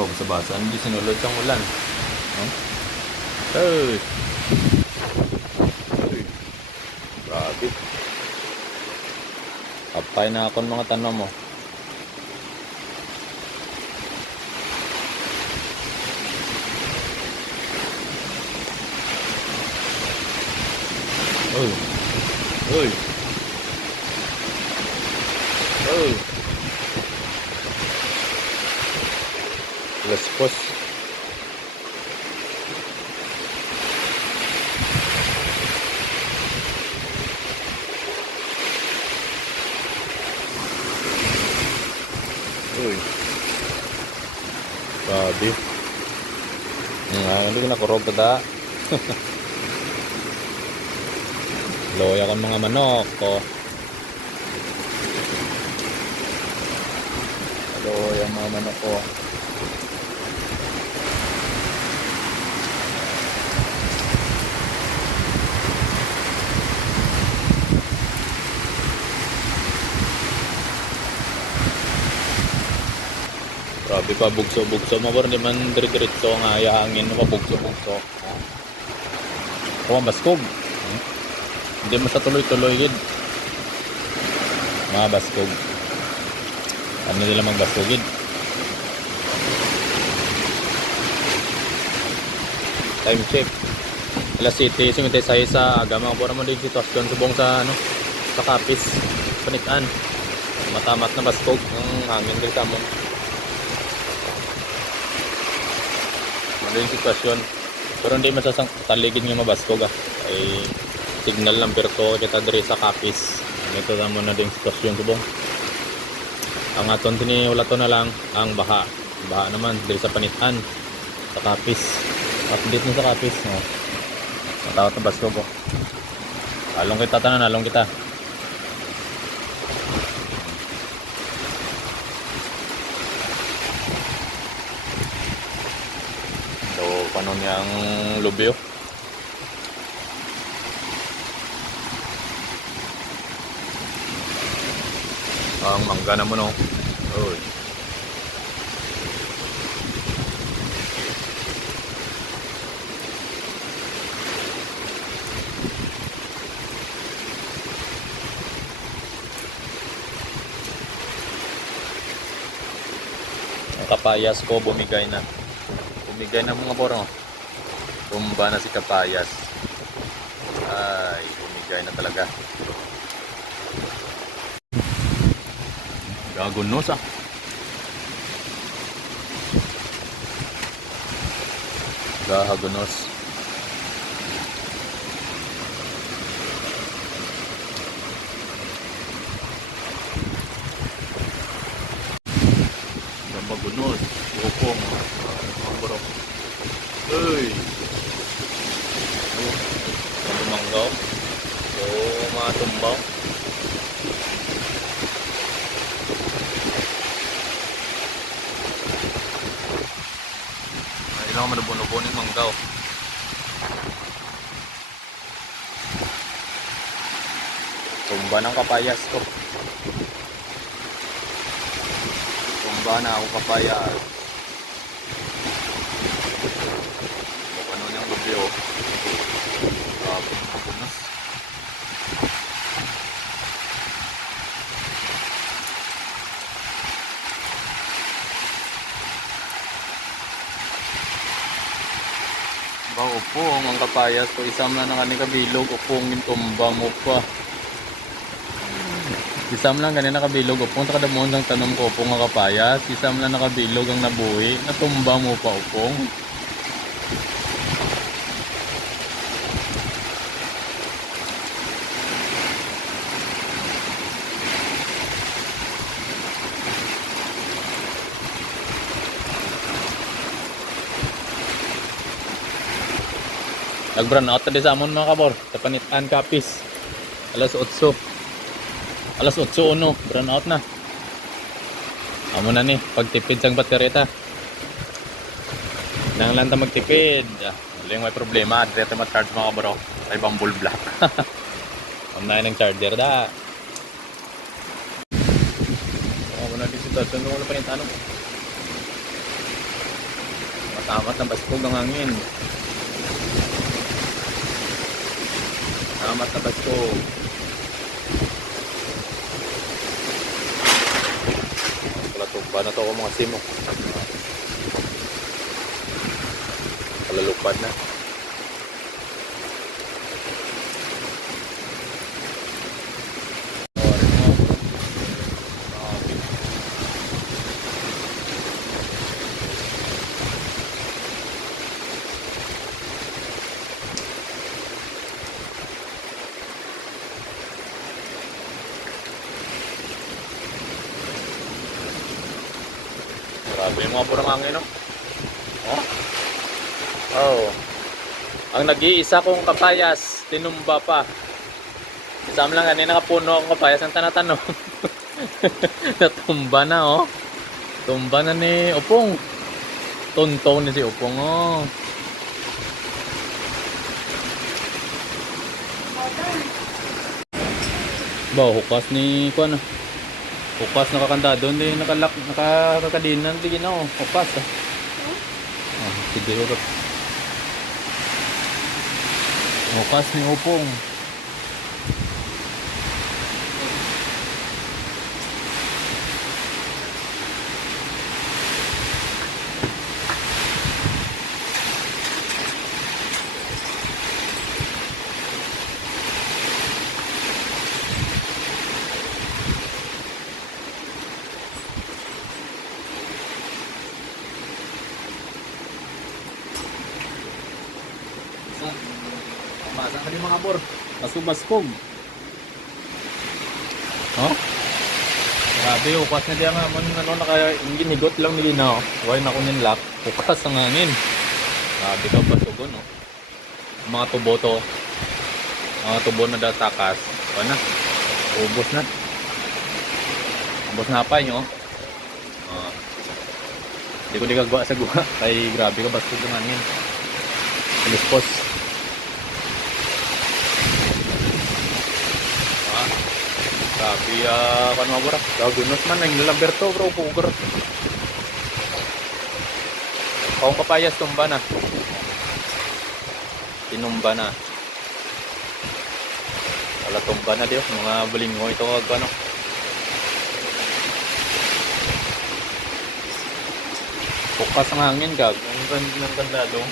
Oh, basa-basa. Hindi sinulod ang ulan. Huh? Hey! Hey! Grabe. Kapay na ako ng mga tanong mo. Uy! Uy! Uy! Laspos. Uy. Grabe. Hindi ko nakurog tada. Loya akong mga manok ko. Loya ang mga manok ko. Grabe pa, bugso-bugso mo. Hindi man dire-diretso nga ayahangin mo pa, bugso-bugso. Kuha baskog. Hindi mo sa tuloy-tuloy yun. Mga baskog. Ano nila magbaskog yun? Time check. Alas 7, sumintay sa aga. Mga pura mo din sitwasyon. Subong sa sa kapis. Panitaan. Matamat na baskog. Ang hangin din sa amon. Ano yung sitwasyon. Pero hindi masasang taligid nga mabaskog ay signal ng perto kita diri sa kapis. Ito naman na din sitwasyon subong. Ang aton wala to na lang ang baha naman diri sa panitan sa kapis. Update mo sa kapis matawat na baskog ko. Along kita tanan, along kita. So paano niyang lubyo? Ang mangga naman Uy. Ang kapayas ko bumigay na mga boro. Tumba na si kapayas. Ay, bumigay na talaga. Gagunos Gahagunos. Gamagunos. Bukong. Bro. Uy. Manggaw. So, mga tumbaw. Hindi lang manubunubo ng manggaw. Tumba ng kapayas ko. Tumba na ako kapayas. Ano niyang lubyo. Kapunas. Upong ang kapayas ko isam na ng kabilog upong yung tumba mo pa isam lang ganyan nakabilog upong sa kadamon ng tanom ko upong ang kapayas isam lang nakabilog ang nabuhi natumba mo pa upong nag-brown out na sa amon mga kabor sa panitan kapis alas 8 brown out na amon na ni pagtipid sang baterya nang lang ta magtipid yung may problema dito mag-charge mga kabor sa ibang bull block amna ng charger da amon na din sitwasyon wala panitan Tamat na baskog ang hangin. Tamat na baskog. Wala tumba na to ako mga simo. Palalupad na. Grabe yung mga purang hangin, no? Oh? Oh. Ang nag-iisa kong kapayas, tinumba pa. Isama lang kanina nakapuno akong kapayas ang tanatanong. Natumba na, oh. Tumba na ni Upong. Tuntong ni si Upong, oh. Ba, hukas ni kuan. Hukas nakakanda doon din nakakadinan di ginaw. Hukas. Ah, sige ro. Hukas ni Upong. Masa ka di mga bor. Masubaskog. Oh? Grabe, upas na diya nga. Ano, naka-inginigot lang ni Gina. Huwag na ko ninlock. Upas ang hangin. Grabe ka basugon, no? Mga tubo to. Mga tubo na datakas. Ano na? Ubos na. Ubos na pa nyo. Hindi ko di kagwa sa guha. Kaya grabe ka basugon ang hangin. Lispos. Sabi kan mga bura. Dagunos man ang Lamberto bro pugar. Kaong kapayas tumba na. Tinumba na. Wala tumba na diyo mga bulingoy ito kag ano. Bukas ang hangin gag. Ang ganda dong.